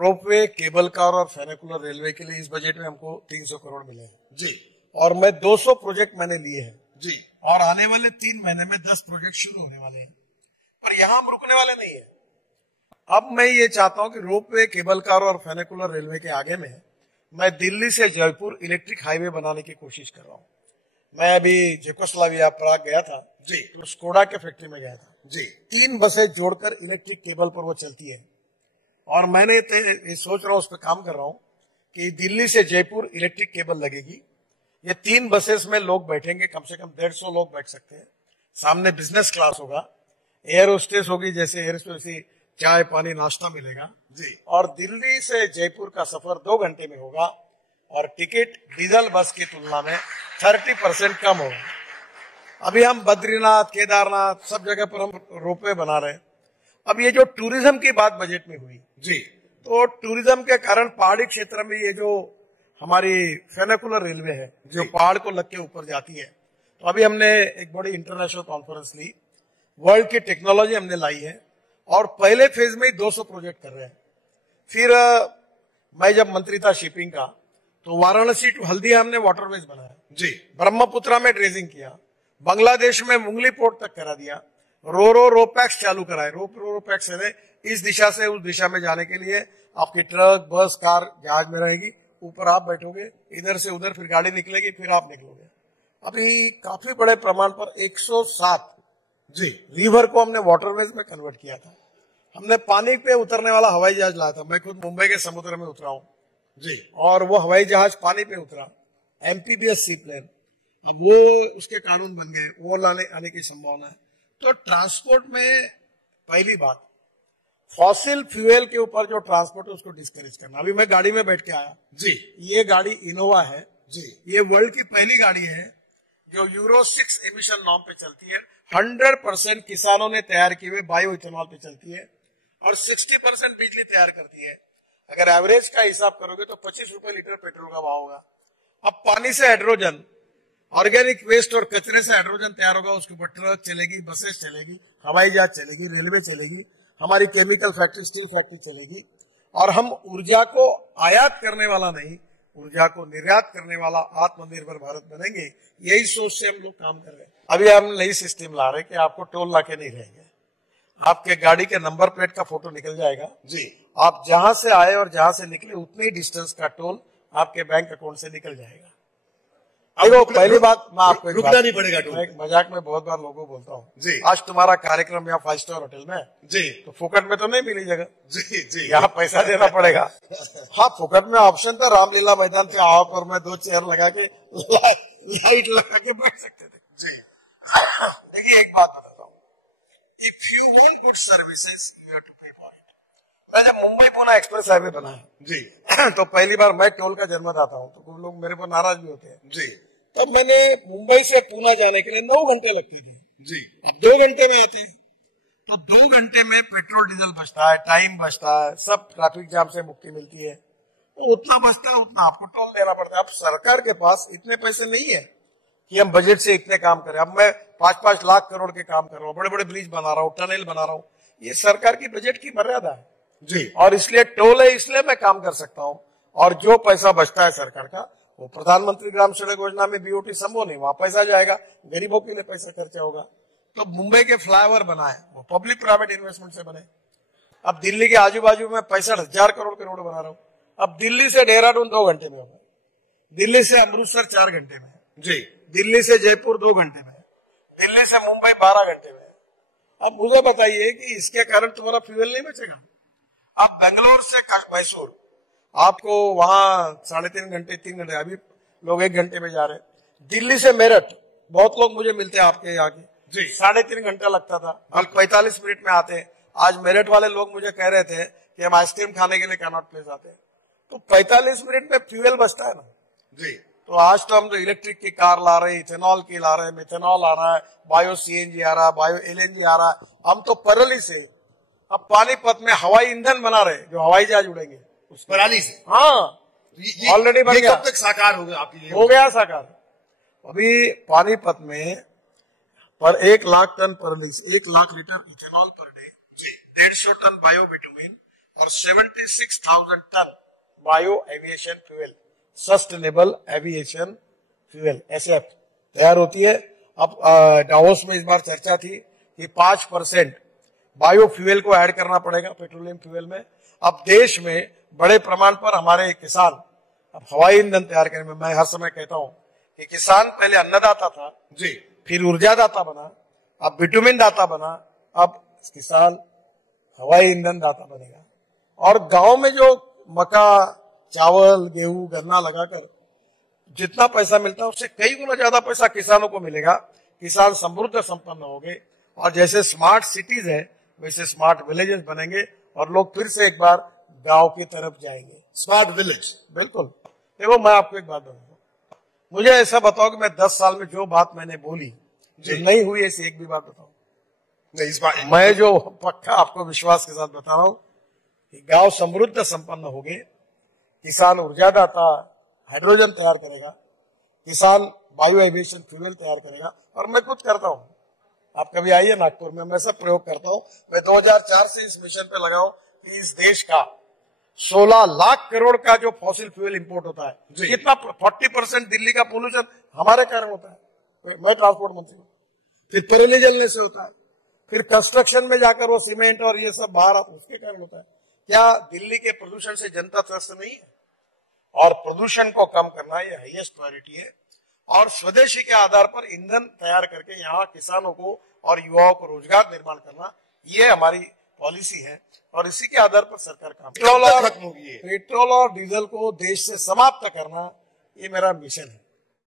Ropeway, cable car और फेनिकुलर railway के लिए इस बजट में हमको 300 करोड़ मिले हैं जी। और मैं 200 प्रोजेक्ट मैंने लिए हैं जी। और आने वाले 3 महीने में 10 प्रोजेक्ट शुरू होने वाले हैं, पर यहां हम रुकने वाले नहीं है। अब मैं ये चाहता हूं कि रोपवे, केबल कार और फेनिकुलर रेलवे के आगे में मैं दिल्ली से जयपुर इलेक्ट्रिक हाईवे बनाने की कोशिश कर रहा हूं। मैं अभी चेकोस्लोवाकिया प्राग गया था जी। तो स्कोडा के फैक्ट्री में गया था जी। 3 बसें जोड़कर इलेक्ट्रिक केबल पर वो चलती है और मैंने सोच रहा हूं, उस पर काम कर रहा हूं कि दिल्ली से जयपुर इलेक्ट्रिक केबल लगेगी। ये 3 बसेस में लोग बैठेंगे, कम से कम 150 लोग बैठ सकते हैं। सामने बिजनेस क्लास होगा, एयर होस्टेस होगी, जैसे एयर होस्टेस चाय पानी नाश्ता मिलेगा जी। और दिल्ली से जयपुर का सफर 2 घंटे में होगा और टिकट डीजल बस की तुलना में 30% कम होगा। अभी हम बद्रीनाथ, केदारनाथ सब जगह पर हम रोपवे बना रहे हैं। अब ये जो टूरिज्म की बात बजट में हुई जी, तो टूरिज्म के कारण पहाड़ी क्षेत्र में ये जो हमारी फेनिकुलर रेलवे है जो पहाड़ को लग के ऊपर जाती है, तो अभी हमने एक बड़ी इंटरनेशनल कॉन्फ्रेंस ली, वर्ल्ड की टेक्नोलॉजी हमने लाई है और पहले फेज में ही 200 प्रोजेक्ट कर रहे हैं। फिर मैं जब मंत्री था शिपिंग का तो वाराणसी टू हल्दिया हमने वाटरवेज बनाया जी। ब्रह्मपुत्रा में ड्रेजिंग किया, बांग्लादेश में मुंगली पोर्ट तक करा दिया, रोपैक्स चालू कराए। रोपैक्स है इस दिशा से उस दिशा में जाने के लिए आपकी ट्रक, बस, कार, जहाज में रहेगी, ऊपर आप बैठोगे, इधर से उधर फिर गाड़ी निकलेगी, फिर आप निकलोगे। अभी काफी बड़े प्रमाण पर 107 जी रिवर को हमने वाटरवेज में कन्वर्ट किया था। हमने पानी पे उतरने वाला हवाई जहाज लाया था, मैं खुद मुंबई के समुद्र में उतरा हूं जी। और वो हवाई जहाज पानी पे उतरा, एमपीबीएस सी प्लेन। अब वो उसके कानून बन गए, वो आने की संभावना है। तो ट्रांसपोर्ट में पहली बात, फॉसिल फ्यूल के ऊपर जो ट्रांसपोर्ट है उसको डिस्करेज करना। अभी मैं गाड़ी में बैठ के आया जी। ये गाड़ी इनोवा है जी। ये वर्ल्ड की पहली गाड़ी है जो यूरो 6 एमिशन नॉर्म पे चलती है। 100% किसानों ने तैयार किए हुए बायो इथेनॉल पे चलती है और 60% बिजली तैयार करती है। अगर एवरेज का हिसाब करोगे तो 25 रुपए लीटर पेट्रोल का भाव होगा। अब पानी से हाइड्रोजन, ऑर्गेनिक वेस्ट और कचरे से हाइड्रोजन तैयार होगा, उसके ऊपर ट्रक चलेगी, बसेस चलेगी, हवाई जहाज चलेगी, रेलवे चलेगी, हमारी केमिकल फैक्ट्री, स्टील फैक्ट्री चलेगी। और हम ऊर्जा को आयात करने वाला नहीं, ऊर्जा को निर्यात करने वाला आत्मनिर्भर भारत बनेंगे, यही सोच से हम लोग काम कर रहे हैं। अभी हम नई सिस्टम ला रहे हैं कि आपको टोल नाके नहीं रहेंगे, आपके गाड़ी के नंबर प्लेट का फोटो निकल जाएगा जी। आप जहां से आए और जहां से निकले उतनी डिस्टेंस का टोल आपके बैंक अकाउंट से निकल जाएगा। देखो पहली बात, मैं आपको रुकना नहीं पड़ेगा टोल। मैं एक मजाक में बहुत बार लोगों को बोलता हूँ जी। आज तुम्हारा कार्यक्रम यहाँ 5 स्टार होटल में जी तो फुकट में तो नहीं मिली जगह जी। जी यहाँ पैसा देना पड़ेगा। हाँ, फुकट में ऑप्शन था, रामलीला मैदान पे आओ और मैं 2 चेयर लगा के लाइट लगा के बैठ सकते थे जी। देखिए एक बात बताता हूँ, if you want good services you have to pay for it. मैं जब मुंबई पुणे एक्सप्रेस हाईवे बना जी तो पहली बार मैं टोल का जन्मदाता हूँ तो कुछ लोग मेरे पर नाराज भी होते हैं। जी तब मैंने मुंबई से पुणे जाने के लिए 9 घंटे लगते थे, जी। अब 2 घंटे में आते हैं तो 2 घंटे में पेट्रोल डीजल बचता है, टाइम बचता है, सब ट्रैफिक जाम से मुक्ति मिलती है। तो उतना बचता है उतना आपको टोल देना पड़ता है। अब सरकार के पास इतने पैसे नहीं है कि हम बजट से इतने काम करें। अब मैं 5-5 लाख करोड़ के काम कर रहा हूँ, बड़े बड़े ब्रिज बना रहा हूँ, टनल बना रहा हूँ, ये सरकार की बजट की मर्यादा है जी। और इसलिए टोल है, इसलिए मैं काम कर सकता हूँ। और जो पैसा बचता है सरकार का वो प्रधानमंत्री ग्राम सड़क योजना में बीओटी संभव नहीं, वहां पैसा जाएगा, गरीबों के लिए पैसा खर्चा होगा। तो मुंबई के फ्लाईओवर बनाए वो पब्लिक प्राइवेट इन्वेस्टमेंट से बने। अब दिल्ली के आजू बाजू में 65,000 करोड़ के रोड बना रहा हूँ। अब दिल्ली से देहरादून 2 घंटे में होगा, दिल्ली से अमृतसर 4 घंटे में, जी। दिल्ली से जयपुर 2 घंटे में, दिल्ली से मुंबई 12 घंटे में। अब मुझे बताइए कि इसके कारण तुम्हारा फ्यूल नहीं बचेगा। अब बेंगलोर से मैसूर आपको वहां 3.5 घंटे 3 घंटे, अभी लोग 1 घंटे में जा रहे हैं। दिल्ली से मेरठ बहुत लोग मुझे मिलते हैं आपके यहाँ के जी। 3.5 घंटा लगता था, अब 45 मिनट में आते हैं। आज मेरठ वाले लोग मुझे कह रहे थे कि हम आइसक्रीम खाने के लिए कैनॉट प्लेस आते हैं, तो 45 मिनट में फ्यूल बचता है ना जी। तो आज तो हम तो इलेक्ट्रिक की कार ला रहे हैं, इथेनॉल की ला रहे हैं, मिथेनॉल आ रहा है, बायो सीएनजी आ रहा है, बायो एलएनजी आ रहा है। हम तो पराली से अब पानीपत में हवाई ईंधन बना रहे जो हवाई जहाज उड़ेंगे उस पराली से। हाँ, ऑलरेडी बन गया। कब तक साकार होगा आपकी? हो गया साकार। अभी पानीपत में पर 1 लाख टन पराली से 1 lakh litre ethanol per day, 150 tonne bio bitumen और 76,000 tonne bio aviation fuel, sustainable aviation fuel SF तैयार होती है। अब डावोस में इस बार चर्चा थी कि 5% बायो फ्यूल को ऐड करना पड़ेगा पेट्रोलियम फ्यूल में। अब देश में बड़े प्रमाण पर हमारे किसान अब हवाई ईंधन तैयार करेंगे। मैं हर समय कहता हूं कि किसान पहले अन्नदाता था जी, फिर ऊर्जादाता बना, अब बिटुमिन दाता बना, अब किसान हवाई ईंधन दाता बनेगा। और गांव में जो मक्का, चावल, गेहूं, गन्ना लगाकर जितना पैसा मिलता है उससे कई गुना ज्यादा पैसा किसानों को मिलेगा। किसान समृद्ध संपन्न होंगे और जैसे स्मार्ट सिटीज है वैसे स्मार्ट विलेजेस बनेंगे और लोग फिर से एक बार गांव की तरफ जाएंगे। Smart village. बिल्कुल। देखो मैं आपको एक बात बताऊंगा, मुझे ऐसा बताओ कि मैं 10 साल में जो बात मैंने बोली जो नहीं हुई ऐसी एक भी बात बताओ। नहीं, इस बार मैं जो पक्का आपको विश्वास के साथ बता रहा हूं कि गांव समृद्ध संपन्न होंगे, किसान ऊर्जादाता हाइड्रोजन तैयार करेगा, किसान बायो एविएशन फ्यूल तैयार करेगा। और मैं खुद करता हूं, आप कभी आइए नागपुर में, मैं सब प्रयोग करता हूं। मैं 2004 से इस मिशन पे लगा हूं कि इस देश का 16 लाख करोड़ का जो फॉसिल फ्यूल इंपोर्ट होता है, कितना 40% दिल्ली का पोल्यूशन हमारे कारण होता है। मैं ट्रांसपोर्ट मंत्री हूं। फिर परेली जलने से होता है, फिर कंस्ट्रक्शन में जाकर वो सीमेंट और ये सब बाहर उसके कारण होता है। क्या दिल्ली के प्रदूषण से जनता त्रस्त नहीं है? और प्रदूषण को कम करना ये हाईएस्ट प्रायोरिटी है। और स्वदेशी के आधार पर ईंधन तैयार करके यहाँ किसानों को और युवाओं को रोजगार निर्माण करना, ये हमारी पॉलिसी है और इसी के आधार पर सरकार काम। पेट्रोल और डीजल को देश से समाप्त करना, ये मेरा मिशन है।